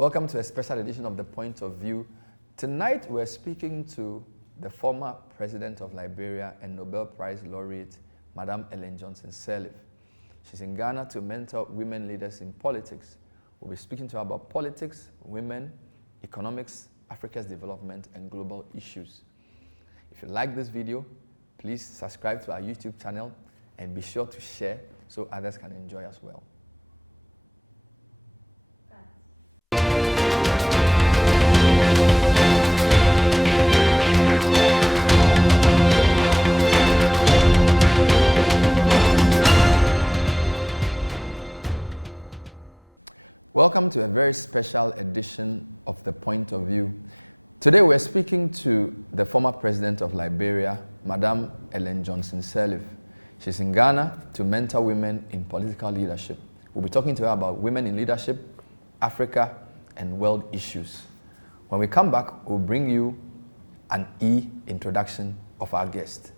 Welcome to a special edition of The Point of View. Tonight we're speaking to the former President of Liberia and Nobel Prize Laureate, Madam Ellen Johnson Sirleaf. She's in Ghana to mentor women leaders in politics. We'll be speaking to her about politics, women, economics, Africa's development, and global issues. If you like this video, please subscribe to our YouTube channel and be sure to share so others can enjoy as well. Welcome to a very special edition of The Point of View. Today we're speaking to the former President of Liberia, Madam Ellen Johnson Sirleaf. She's in Ghana to mentor women in political leadership. We'll be talking to her about women in leadership, Africa, and world issues. When we come back, we'll bring you an introduction of our guest.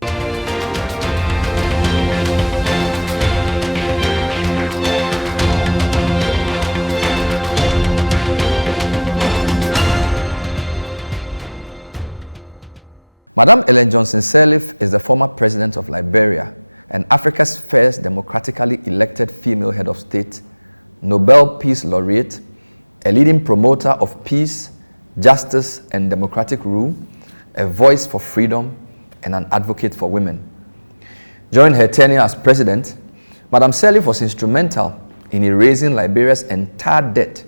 Madam Ellen Johnson Sirleaf is the former President of Liberia and Africa's first democratically elected female head of state, Nobel Peace Laureate, a leading promoter of peace, justice, and democratic rule, a voice for freedom, and an advocate for women. During her tenure as president, Madam Sirleaf was instrumental in erasing Liberia's entire debt.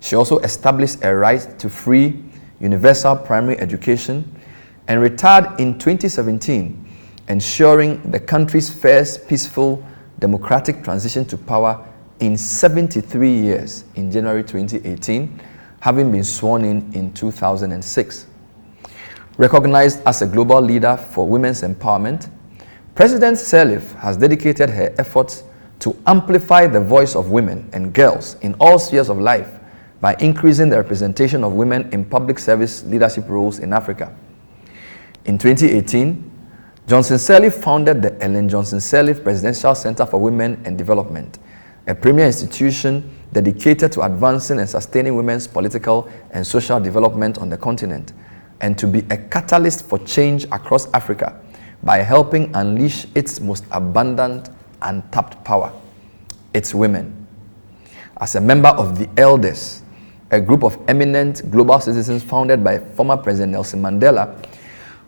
She also established a right to free, universal primary education and retired in 2017, ensuring the country's first peaceful democratic transition to power in 73 years in January 2018, having been sworn in 2006. Recognized as a global leader for women's empowerment, President Sirleaf has dedicated her efforts to amplify the voice of women and girls in all spheres of life by increasing the representation of women in public service leadership roles in Africa. In 2018, Johnson Sirleaf founded the Ellen Johnson Sirleaf Presidential Center for Women and Development, a premier institution dedicated to advancing and sustaining women's political and social development on the continent, and to be a catalyst for change across Africa by helping unleash its most abundant, untapped power, its women. As a member of the Elders, a group of eminent global citizens founded by former President Nelson Mandela,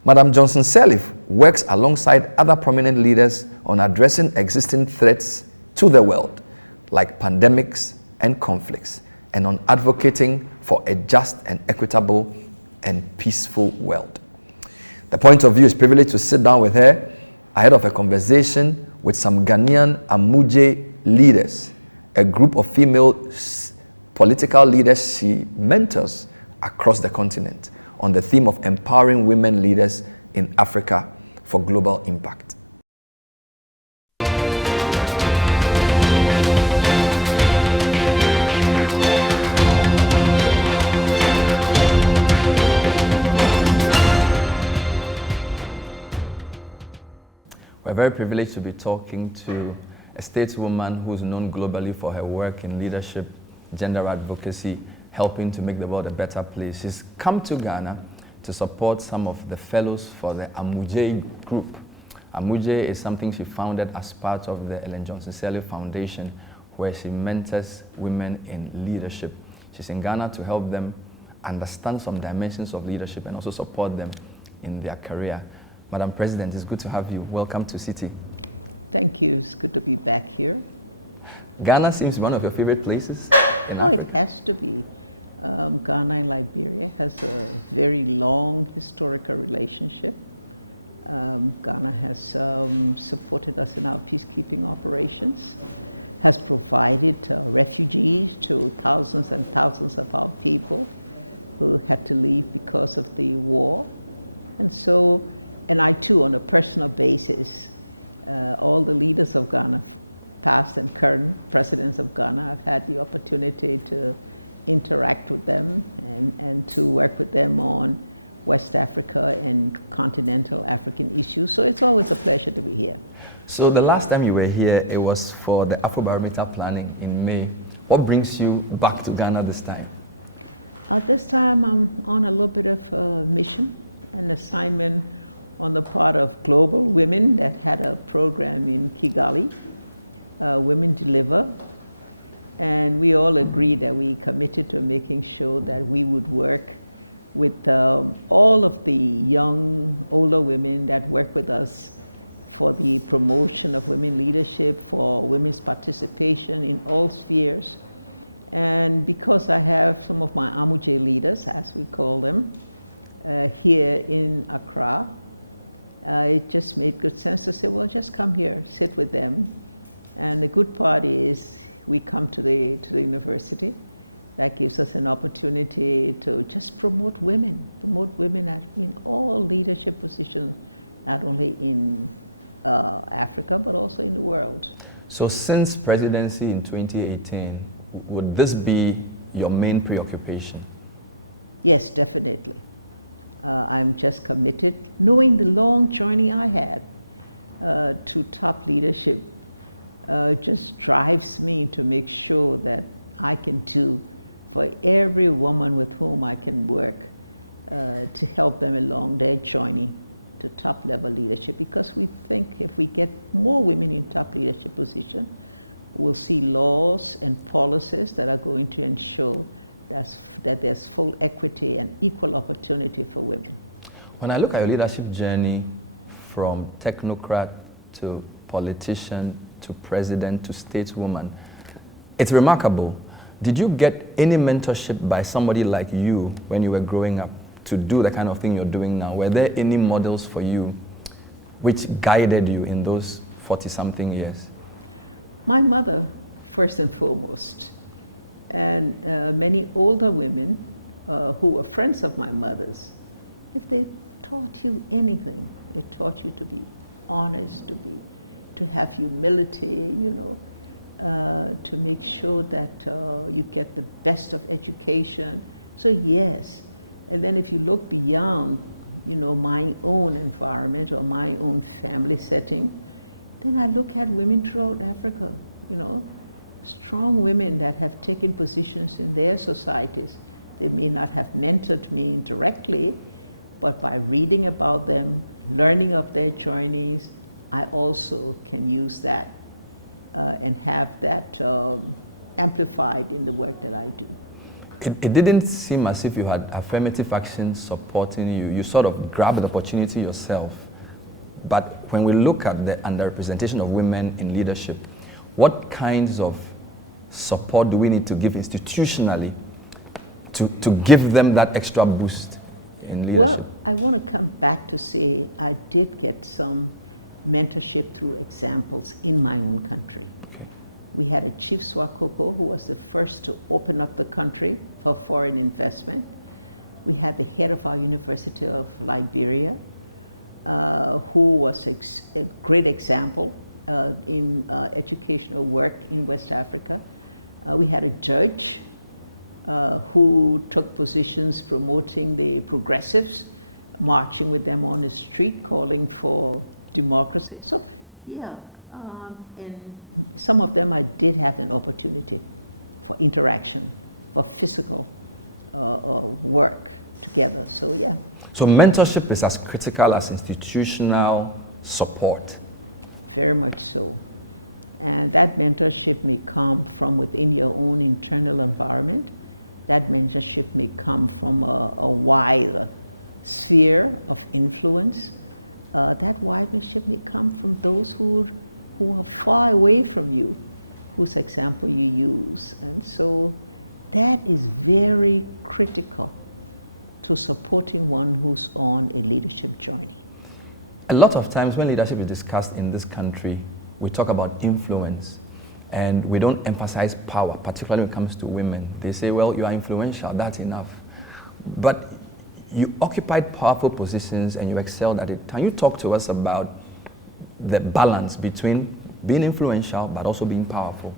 Madam Johnson Sirleaf works alongside other prominent leaders on addressing existing threats to the world, like pandemics and conflicts, and on advocating for a just and equitable and peaceful world. The Point of View is privileged to sit down with her ahead of a conversation with some Ghanaian Amuje leaders, a group of female political leaders she mentors across the continent, on the theme of empowering women leaders in Africa for global impact. We're very privileged to be talking to a stateswoman who's known globally for her work in leadership, gender advocacy, helping to make the world a better place. She's come to Ghana to support some of the fellows for the Amuje group. Amuje is something she founded as part of the Ellen Johnson Sirleaf Foundation, where she mentors women in leadership. She's in Ghana to help them understand some dimensions of leadership and also support them in their career. Madam President, it's good to have you. Welcome to City. Thank you. It's good to be back here. Ghana seems one of your favorite places in Africa. It has to be. Ghana and Liberia has a very long historical relationship. Ghana has supported us in our peacekeeping operations, has provided refugees to thousands and thousands of our people who had to leave because of the war. And I too, on a personal basis, all the leaders of Ghana, past and current presidents of Ghana, I've had the opportunity to interact with them and to work with them on West Africa and continental African issues. So it's always a pleasure to be here. So the last time you were here, it was for the Afrobarometer planning in May. What brings you back to Ghana this time? This time I'm on a little bit of a mission, an assignment on the part of Global Women that had a program in Kigali, Women Deliver. And we all agreed that we committed to making sure that we would work with all of the young, older women that work with us for the promotion of women leadership, for women's participation in all spheres. And because I have some of my Amuje leaders, as we call them, here in Accra, it just made good sense to say, well, just come here, sit with them. And the good part is we come to the university. That gives us an opportunity to just promote women in all leadership positions, not only in Africa, but also in the world. So since presidency in 2018, would this be your main preoccupation? Yes, definitely. I'm just committed, knowing the long journey I had to top leadership just drives me to make sure that I can do for every woman with whom I can work to help them along their journey to top level leadership, because we think if we get more women in top leadership position, we'll see laws and policies that are going to ensure that there's full equity and equal opportunity for women. When I look at your leadership journey from technocrat to politician to president to stateswoman, it's remarkable. Did you get any mentorship by somebody like you when you were growing up to do the kind of thing you're doing now? Were there any models for you which guided you in those 40-something years? My mother, first and foremost, and many older women who were friends of my mother's, if they taught you anything, they taught you to be honest, to have humility, to make sure that you get the best of education. So yes, and then if you look beyond, my own environment or my own family setting, then I look at women throughout Africa, strong women that have taken positions in their societies. They may not have mentored me directly, but by reading about them, learning of their journeys, I also can use that and have that amplified in the work that I do. It didn't seem as if you had affirmative action supporting you. You sort of grabbed the opportunity yourself. But when we look at the underrepresentation of women in leadership, what kinds of support do we need to give institutionally to give them that extra boost in leadership? Well, I want to come back to say I did get some mentorship through examples in my own country. Okay. We had a Chief Swakoko who was the first to open up the country for foreign investment. We had the head of our University of Liberia, who was a great example in educational work in West Africa. We had a judge who took positions promoting the progressives, marching with them on the street, calling for democracy. So, yeah, and some of them I did have an opportunity for interaction, for physical work together. So, yeah. So mentorship is as critical as institutional support. Very much so. And that mentorship may come from within your own internal environment. That mentorship may come from a wider sphere of influence. That widership may come from those who are far away from you, whose example you use. And so that is very critical to supporting one who's on a leadership journey. A lot of times when leadership is discussed in this country, we talk about influence and we don't emphasize power, particularly when it comes to women. They say, well, you are influential, that's enough. But you occupied powerful positions and you excelled at it. Can you talk to us about the between being influential but also being powerful?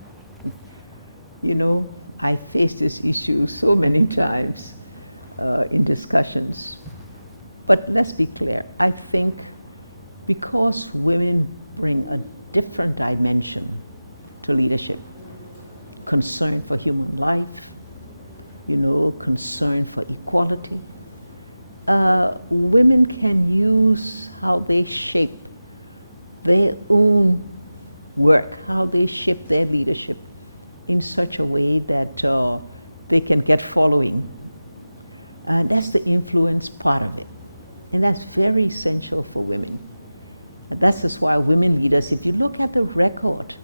You know, I faced this issue so many times in discussions. But let's be clear, I think because women bring a different dimension to leadership, concern for human life, concern for equality. Women can use how they shape their own work, how they shape their leadership in such a way that they can get following. That's the influence part of it. And that's very essential for women. And that's just why women leaders, if you look at the record,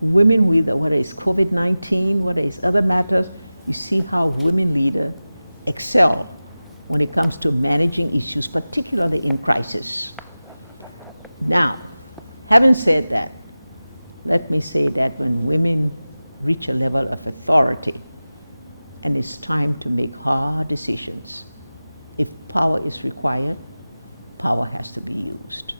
women with, whether it's COVID-19, whether it's other matters, you see how women leaders excel when it comes to managing issues, particularly in crisis. Now, having said that, let me say that when women reach a level of authority and it's time to make hard decisions, if power is required, power has to be used.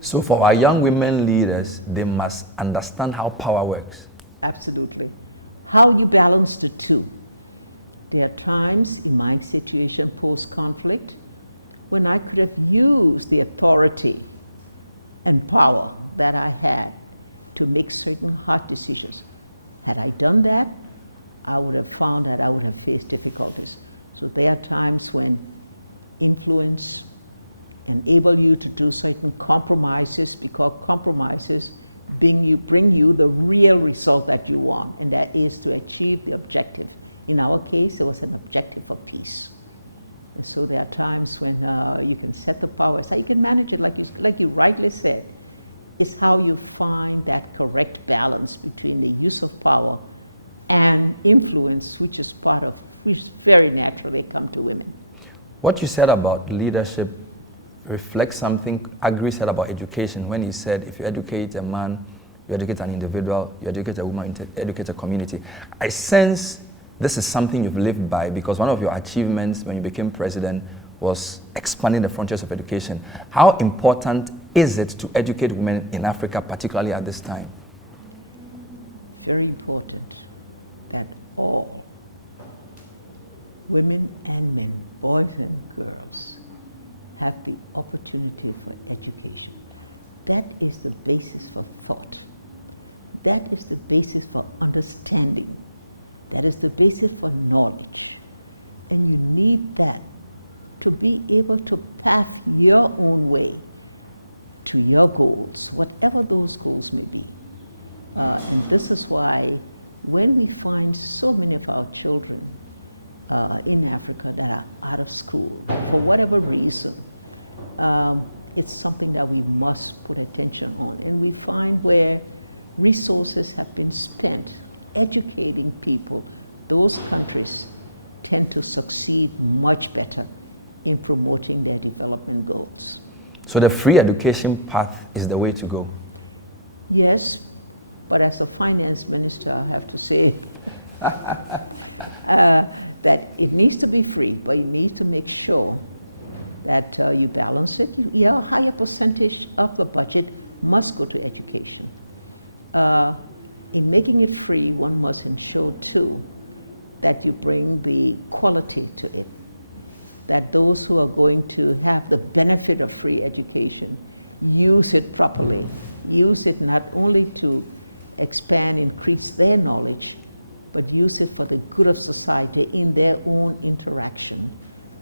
So for our young women leaders, they must understand how power works. Absolutely. How you balance the two. There are times in my situation post-conflict when I could have used the authority and power that I had to make certain hard decisions. Had I done that, I would have found that I would have faced difficulties. So there are times when influence enable you to do certain compromises, because compromises bring you the real result that you want, and that is to achieve the objective. In our case, it was an objective for peace. And so there are times when you can set the power aside, you can manage it like you rightly said. It's how you find that correct balance between the use of power and influence, which very naturally come to women. What you said about leadership reflects something Agri said about education when he said, if you educate a man, you educate an individual, you educate a woman, you educate a community. I sense this is something you've lived by, because one of your achievements when you became president was expanding the frontiers of education. How important is it to educate women in Africa, particularly at this time? Very important that all women and men, boys and girls, have the opportunity for education. That is the basis for thought. That is the basis for understanding. That is the basis for knowledge. And you need that to be able to path your own way to your goals, whatever those goals may be. And this is why when we find so many of our children in Africa that are out of school, for whatever reason, it's something that we must put attention on. And we find where resources have been spent educating people, those countries tend to succeed much better in promoting their development goals. So the free education path is the way to go? Yes, but as a finance minister, I have to say that it needs to be free, but you need to make sure that you balance it. A higher percentage of the budget must go to education. In making it free, one must ensure too that you bring the quality to it, that those who are going to have the benefit of free education use it properly, use it not only to expand, increase their knowledge, but use it for the good of society in their own interaction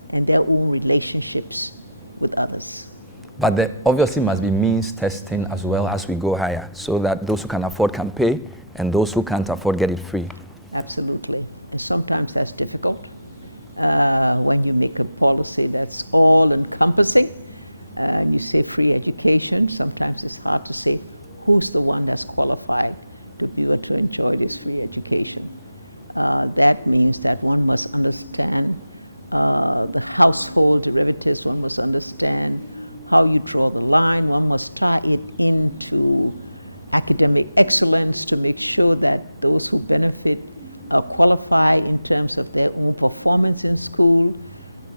and their own relationships with others. But there obviously must be means testing as well as we go higher, so that those who can afford can pay and those who can't afford get it free. Absolutely. And sometimes that's difficult when you make a policy that's all-encompassing and you say free education. Sometimes it's hard to say who's the one that's qualified to be able to enjoy this free education. That means that one must understand the household derivatives, one must understand how you draw the line, one must tie it into academic excellence to make sure that those who benefit qualify in terms of their own performance in school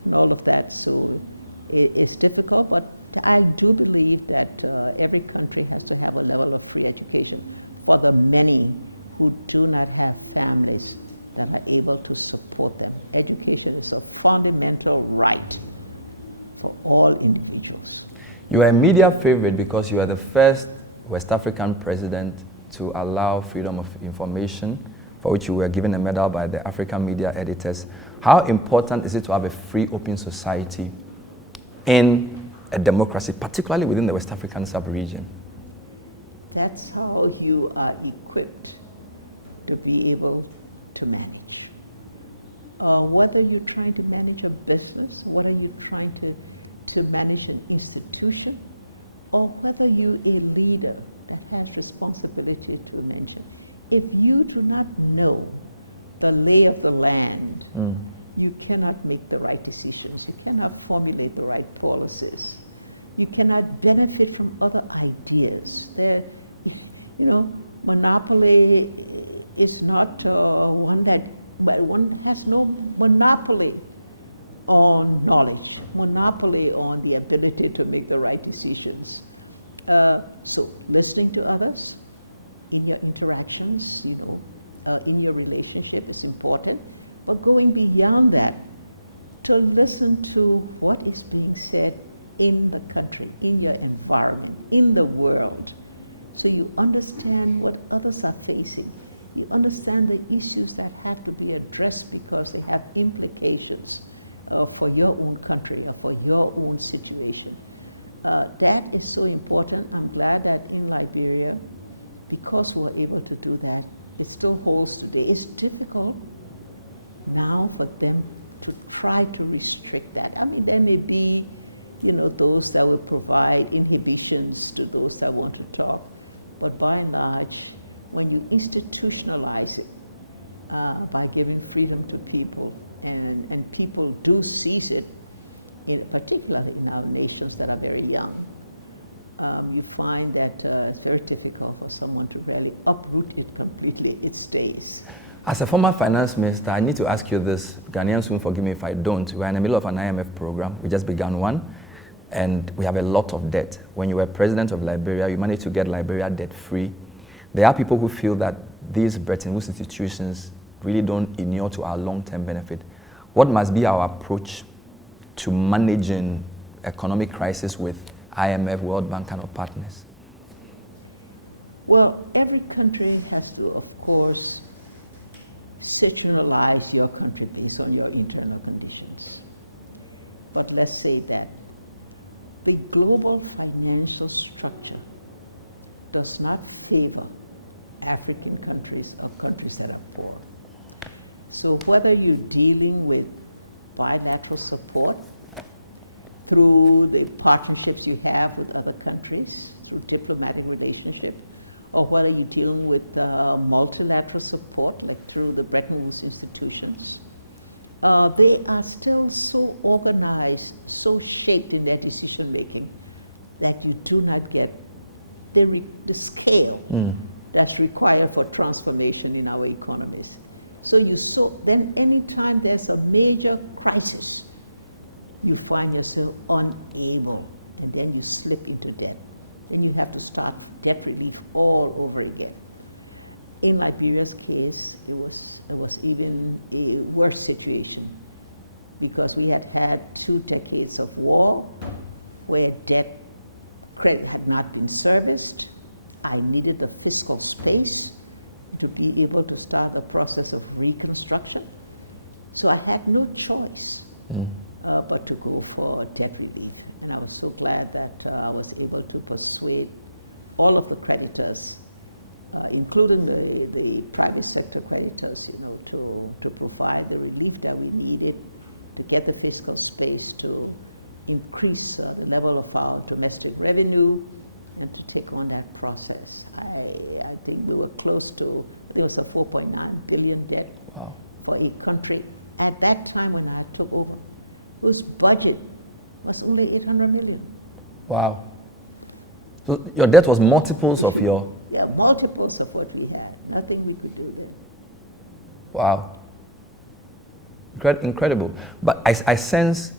and all of that. So it's difficult, but I do believe that every country has to have a level of free education for the many who do not have families that are able to support them. Education is a fundamental right for all individuals. You are a media favorite because you are the first West African president to allow freedom of information for which you were given a medal by the African Media Editors. How important is it to have a free, open society in a democracy, particularly within the West African sub-region? That's how you are equipped to be able to manage. Whether you're trying to manage a business, whether you're trying to manage an institution, or whether you're a leader that has responsibility to mention. If you do not know the lay of the land, you cannot make the right decisions. You cannot formulate the right policies. You cannot benefit from other ideas. Monopoly is not one has no monopoly on knowledge, monopoly on the ability to make the right decisions. So listening to others in your interactions, in your relationship is important, but going beyond that, to listen to what is being said in the country, in your environment, in the world, so you understand what others are facing. You understand the issues that have to be addressed because they have implications for your own country or for your own situation. That is so important. I'm glad that in Liberia, because we're able to do that, it still holds today. It's difficult now for them to try to restrict that. I mean, there may be, those that will provide inhibitions to those that want to talk, but by and large, when you institutionalize it by giving freedom to people, and people do seize it, particularly in our nations that are very young, you find that it's very difficult for someone to really uproot it completely. It stays. As a former finance minister, I need to ask you this. Ghanaians will forgive me if I don't. We're in the middle of an IMF program. We just began one, and we have a lot of debt. When you were president of Liberia, you managed to get Liberia debt-free. There are people who feel that these Bretton Woods institutions really don't inure to our long-term benefit. What must be our approach to managing economic crisis with IMF, World Bank kind of partners? Well, every country has to, of course, situationalize your country based on your internal conditions. But let's say that the global financial structure does not favor African countries or countries that are poor. So whether you're dealing with bilateral support through the partnerships you have with other countries, through diplomatic relationship, or whether you're dealing with multilateral support, like through the Bretton Woods institutions, they are still so organized, so shaped in their decision making that you do not get the scale that's required for transformation in our economies. So then anytime there's a major crisis, you find yourself unable, and then you slip into debt. Then you have to start debt relief all over again. In Liberia's case, it was even a worse situation, because we had 2 decades of war where debt credit had not been serviced. I needed the fiscal space to be able to start the process of reconstruction. So I had no choice but to go for debt relief. And I was so glad that I was able to persuade all of the creditors, including the private sector creditors, to provide the relief that we needed to get the fiscal space to increase the level of our domestic revenue and to take on that process. I think we were close to, I think it was a 4.9 billion debt for a country at that time when I took over, whose budget was only 800 million. Wow. So your debt was multiples of your... Yeah, multiples of what we had. Nothing we could do then. Wow. Incredible. But I sense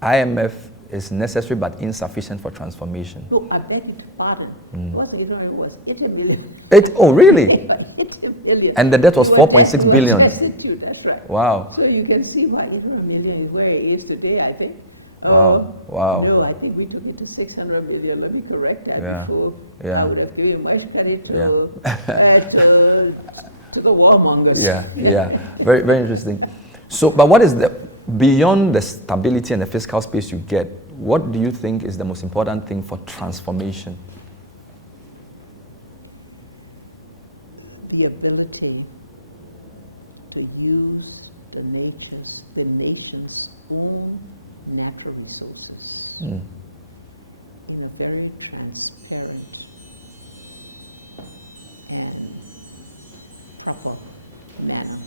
IMF is necessary but insufficient for transformation. No, I beg you to pardon. It wasn't 800, it was 80 million. Oh, really? 80 million. And the debt was 4.6 billion. We were destitute, that's right. Wow. So you can see why 800 million is where it is today, I think. Wow. No, I think we took it to 600 million. Let me correct that before. Yeah. I would have given much credit to to the warmongers. Yeah. Very, very interesting. So, but what is beyond the stability and the fiscal space you get, what do you think is the most important thing for transformation? The ability to use the nation's own natural resources in a very transparent and proper manner,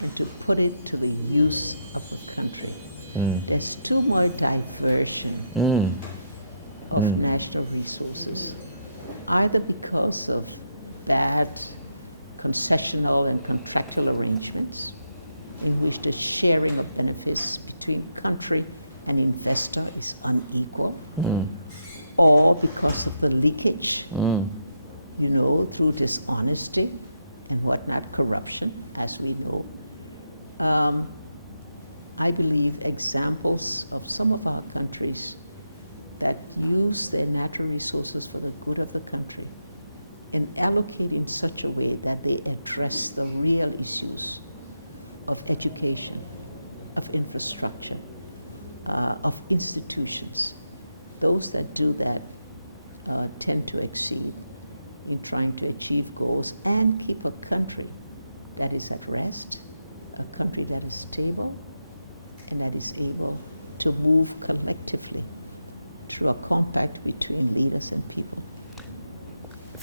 and to put it to the use of the country. There's too much diversion of national resources, either because of bad concessional and contractual arrangements in which the sharing of benefits between country and investor is unequal, or because of the leakage, through dishonesty and whatnot, corruption, as we know. I believe examples of some of our countries that use their natural resources for the good of the country and allocate in such a way that they address the real issues of education, of infrastructure, of institutions. Those that do that tend to exceed in trying to achieve goals and keep a country that is at rest, a country that is stable, and that is able to move collectively through a compact between leaders and people.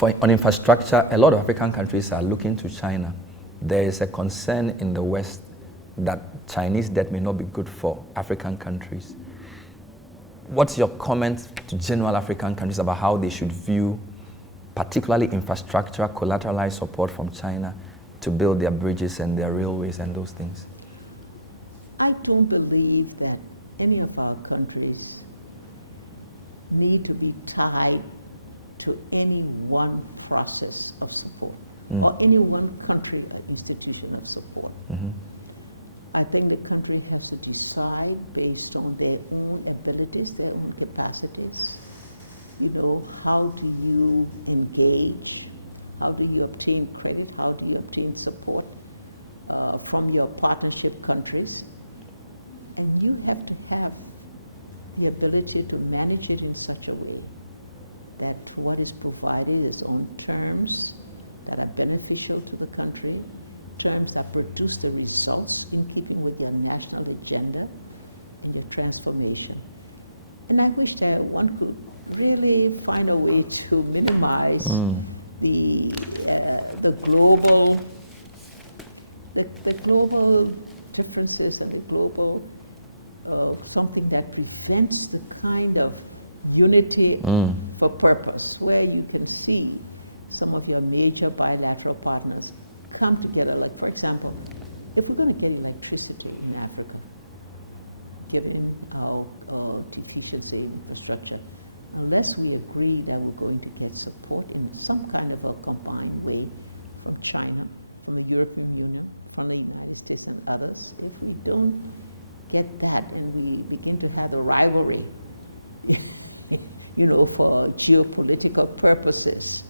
On infrastructure, a lot of African countries are looking to China. There is a concern in the West that Chinese debt may not be good for African countries. What's your comment to general African countries about how they should view particularly infrastructure, collateralized support from China to build their bridges and their railways and those things? I don't believe that any of our countries need to be tied to any one process of support or any one country or institution of support. I think the country has to decide based on their own abilities, their own capacities. How do you engage? How do you obtain credit? How do you obtain support from your partnership countries? And you have to have the ability to manage it in such a way that what is provided is on terms that are beneficial to the country, terms that produce the results in keeping with your national agenda and your transformation. And I wish that one could really find a way to minimize the global differences and the global something that prevents the kind of unity for purpose, where you can see some of your major bilateral partners come together. Like, for example, if we're going to get electricity in Africa, given our deficiency in infrastructure, unless we agree that we're going to get support in some kind of a combined way from China, from the European Union, from the United States and others, if we don't get that and we begin to have the rivalry, for geopolitical purposes,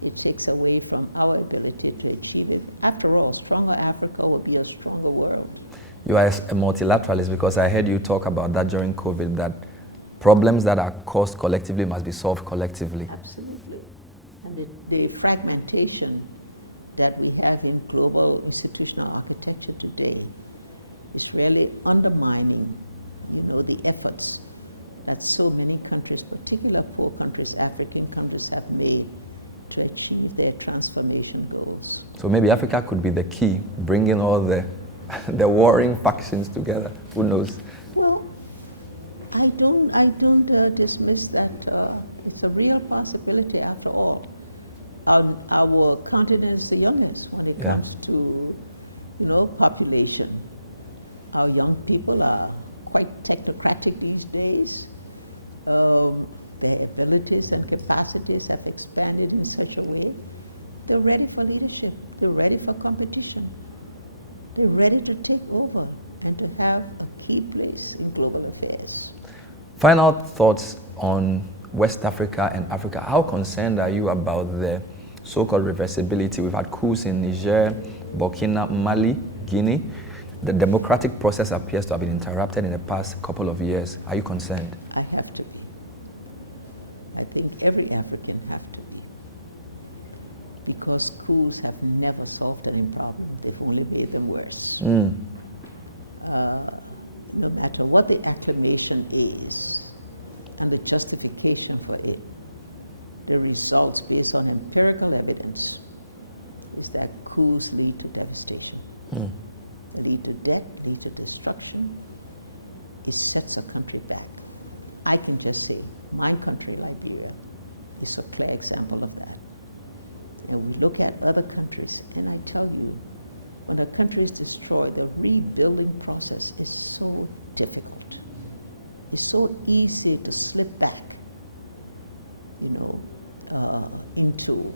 it takes away from our ability to achieve it. After all, stronger Africa will be a stronger world. You are a multilateralist, because I heard you talk about that during COVID, that problems that are caused collectively must be solved collectively. Absolutely. And the fragmentation that we have in global institutional architecture today is really undermining, the efforts that so many countries, particularly poor countries, African countries, have made to achieve their transformation goals. So maybe Africa could be the key, bringing all the warring factions together. Who knows? Well, I don't dismiss that. It's a real possibility. After all, our continent is the youngest when it comes to, population. Our young people are quite technocratic these days. Their abilities and capacities have expanded in such a way. They're ready for leadership. They're ready for competition. They're ready to take over and to have a key place in global affairs. Final thoughts on West Africa and Africa. How concerned are you about the so-called reversibility. We've had coups in Niger, Burkina, Mali, Guinea. The democratic process appears to have been interrupted in the past couple of years. Are you concerned? I have to be. I think every African have to be. Because coups have never solved any problem. They've only made them worse. No matter what the acclamation is and the justification for it, the results based on empirical evidence is that coups lead to devastation. They lead to death, lead to destruction. It sets a country back. I can just say, my country, Liberia, is a clear example of that. And we look at other countries, and I tell you, when a country is destroyed, the rebuilding process is so difficult. It's so easy to slip back, you know, into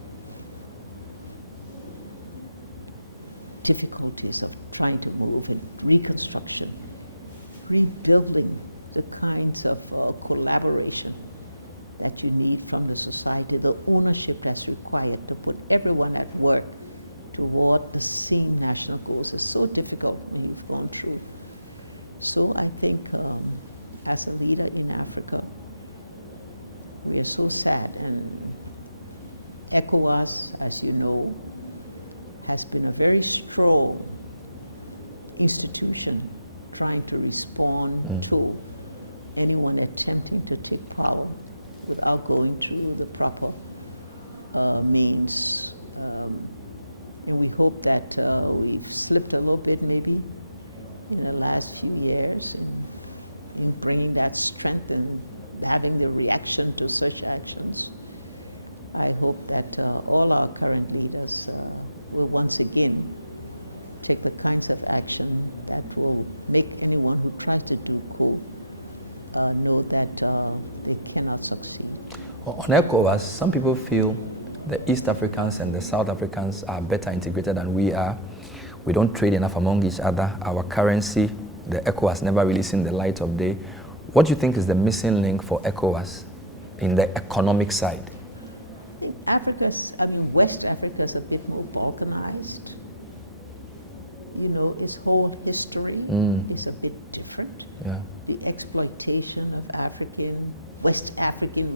difficulties of trying to move and reconstruction, rebuilding the kinds of collaboration that you need from the society, the ownership that's required to put everyone at work toward the same national goals is so difficult when you've gone through. So I think as a leader in Africa, we are so sad, and ECOWAS, as you know, has been a very strong institution trying to respond to anyone attempting to take power without going through the proper means. And we hope that we've slipped a little bit maybe in the last few years in bringing that strength and having the reaction to such actions. I hope that all our current leaders will once again take the kinds of action that will make anyone who tries to do coup know that they cannot succeed. On ECOWAS, some people feel the East Africans and the South Africans are better integrated than we are. We don't trade enough among each other. Our currency, the ECOWAS, never really seen the light of day. What do you think is the missing link for ECOWAS in the economic side? I think West Africa is a bit more balkanized. You know, its whole history is a bit different. Yeah. The exploitation of West African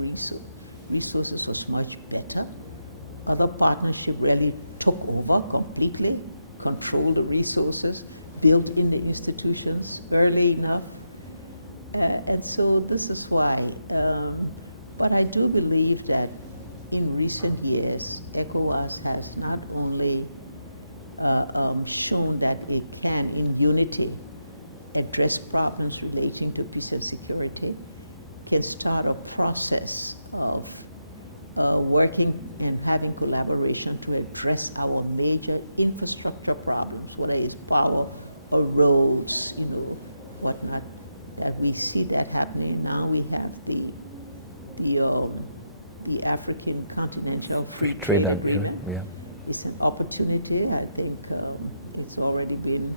resources was much better. Other partnership really took over completely, controlled the resources, built in the institutions early enough. And so this is why. But I do believe that in recent years, ECOWAS has not only shown that it can, in unity, address problems relating to peace and security, can start a process of working and having collaboration to address our major infrastructure problems, whether it's power or roads, you know, whatnot, that we see that happening. Now we have the African Continental Free Trade Agreement. Yeah. It's an opportunity. I think it's already been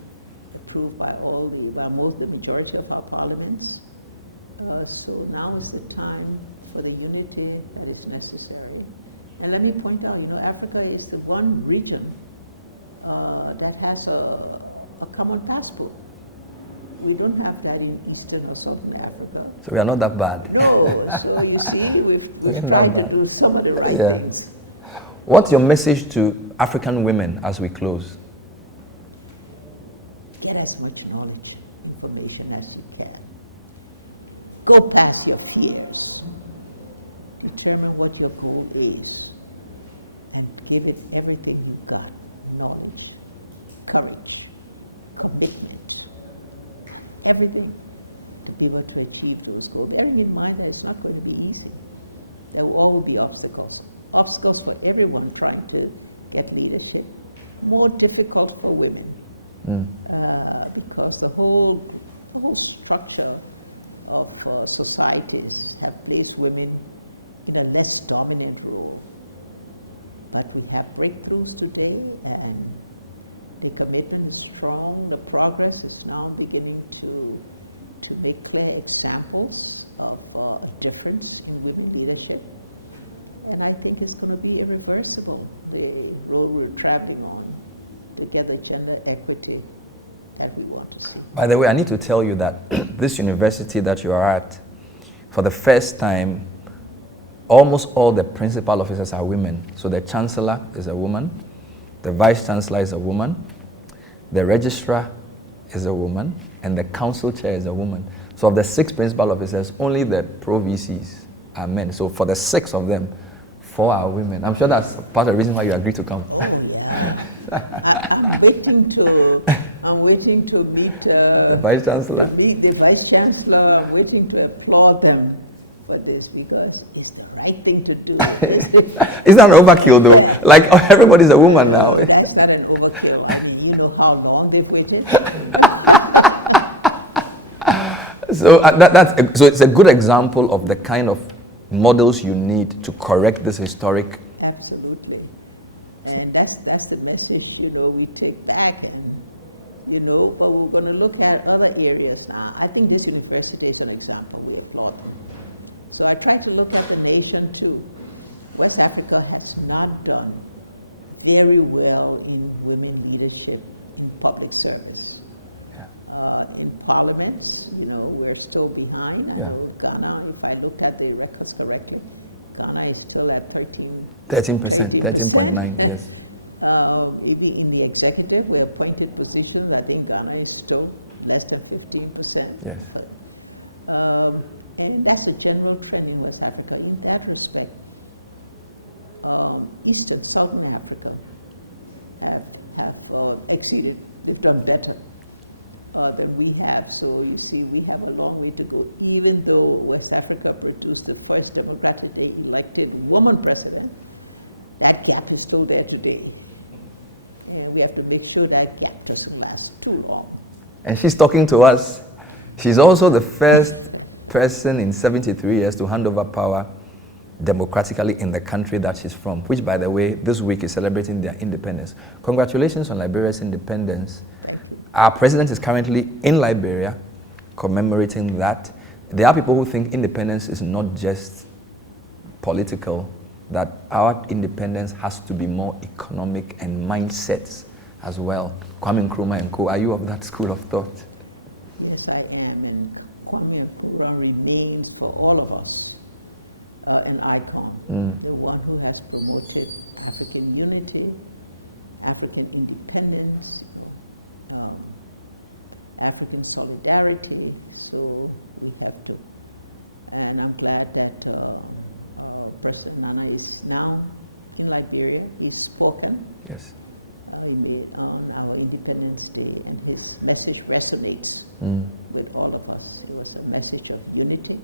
approved by the majority of our parliaments. So now is the time for the unity that is necessary. And let me point out, you know, Africa is the one region that has a common passport. We don't have that in Eastern or Southern Africa. So we are not that bad. No, so you see, we've tried to do some of the right things. What's your message to African women as we close? Get as much knowledge, information as you can. Go past your fears. Determine what your goal is and give it everything you got. Knowledge, courage, commitment, everything to be able to achieve those goals. Bearing in mind that it's not going to be easy. There will always be obstacles. Obstacles for everyone trying to get leadership. More difficult for women because the whole structure of societies have placed women in a less dominant role. But we have breakthroughs today, and the commitment is strong. The progress is now beginning to make clear examples of a difference in women leadership. And I think it's going to be irreversible, the road we're traveling on to get the gender equity that we want to see. By the way, I need to tell you that this university that you are at, for the first time, almost all the principal officers are women. So the chancellor is a woman, the vice chancellor is a woman, the registrar is a woman, and the council chair is a woman. So of the 6 principal officers, only the pro VCs are men. So for the 6 of them, 4 are women. I'm sure that's part of the reason why you agreed to come. Oh yeah, I'm waiting to meet Vice Chancellor. to meet the vice chancellor. I'm waiting to applaud them for this because it's the right thing to do. It's not an overkill though. Yeah. Like everybody's a woman now. No, that's not an overkill. I mean, you know how long they've waited. So so it's a good example of the kind of models you need to correct this historic. Absolutely, and that's the message we take back, and but we're going to look at other areas now. I think this university is an example. We applaud them. So I try to look at the nation too. West Africa has not done very well in women leadership in public service. In parliaments, we're still behind. I know Ghana, if I looked at the records correctly, Ghana is still at 13%. 13%. Yes. Even in the executive, where appointed positions, I think Ghana is still less than 15%. Yes. And that's a general trend in West Africa. In that respect, Eastern, Southern Africa have exceeded. They've done better than we have. So you see, we have a long way to go, even though West Africa produced the first democratically elected woman president. That gap is still there today. And we have to make sure that gap doesn't last too long. And she's talking to us. She's also the first person in 73 years to hand over power democratically in the country that she's from, which, by the way, this week is celebrating their independence. Congratulations on Liberia's independence. Thank you. Our president is currently in Liberia commemorating that. There are people who think independence is not just political, that our independence has to be more economic and mindsets as well. Kwame Nkrumah and co. Are you of that school of thought? Yes, I am, and Kwame Nkrumah remains for all of us an icon, the one who has promoted African unity, African independence, African solidarity. So we have to, and I'm glad that President Nana is now in Liberia. He's spoken. Yes. He made on our Independence Day, and his message resonates with all of us. It was a message of unity,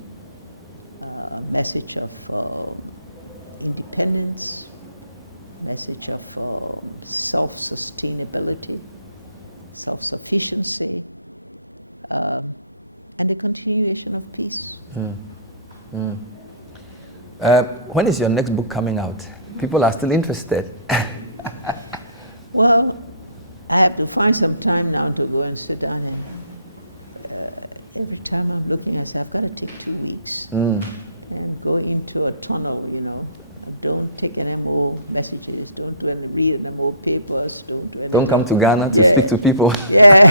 a message of independence, message of self-sustainability, self-sufficiency, and the continuation of peace. When is your next book coming out? People are still interested. Well, I have to find some time now to go and sit down, and every time I'm looking, I say, I've got to take 2 weeks and go into a tunnel, Don't take any more messages, don't read any more papers, don't do anything. Don't come to Ghana to speak to people. Yeah,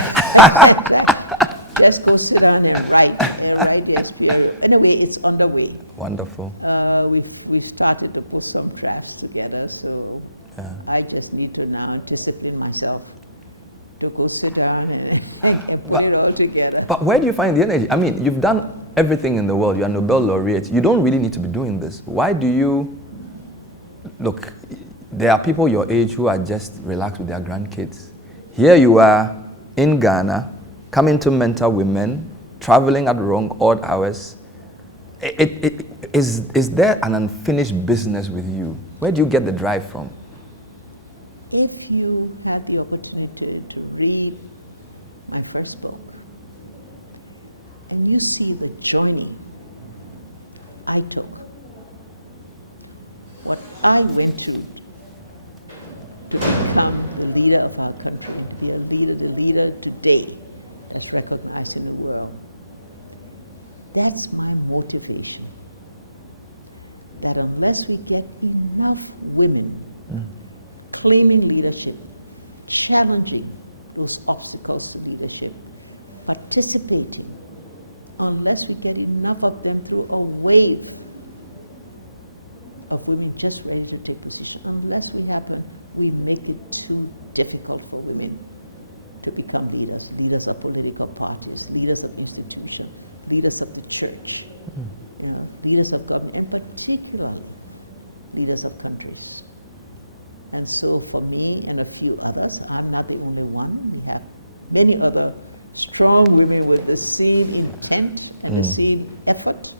exactly. Just go sit down and write the experience. Anyway, it's underway. Wonderful. We've started to put some drafts together, so I just need to now discipline myself to go sit down and put it all together. But where do you find the energy? I mean, you've done everything in the world. You're a Nobel Laureate. You don't really need to be doing this. Why do you... Look, there are people your age who are just relaxed with their grandkids. Here you are in Ghana, coming to mentor women, traveling at wrong odd hours. Is there an unfinished business with you? Where do you get the drive from? If you had the opportunity to read my first book, and you see the journey I took, what I went through to become the leader of our country and to be the leader today that's recognized in the world, that's my motivation. that unless we get enough women claiming leadership, challenging those obstacles to leadership, participating, unless we get enough of them through a wave of women just ready to take position, unless we make it too difficult for women to become leaders, leaders of political parties, leaders of institutions, leaders of the church, leaders of government, and particularly leaders of countries. And so for me and a few others, I'm not the only one. We have many other strong women with the same intent and the same effort.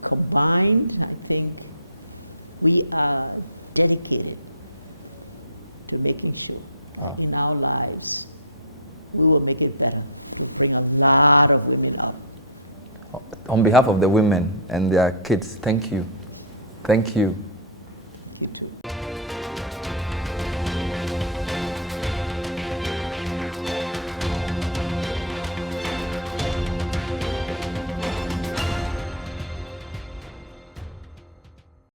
Combined, I think we are dedicated to making sure that in our lives, we will make it better to bring a lot of women up. On behalf of the women and their kids, thank you. Thank you. Thank you too.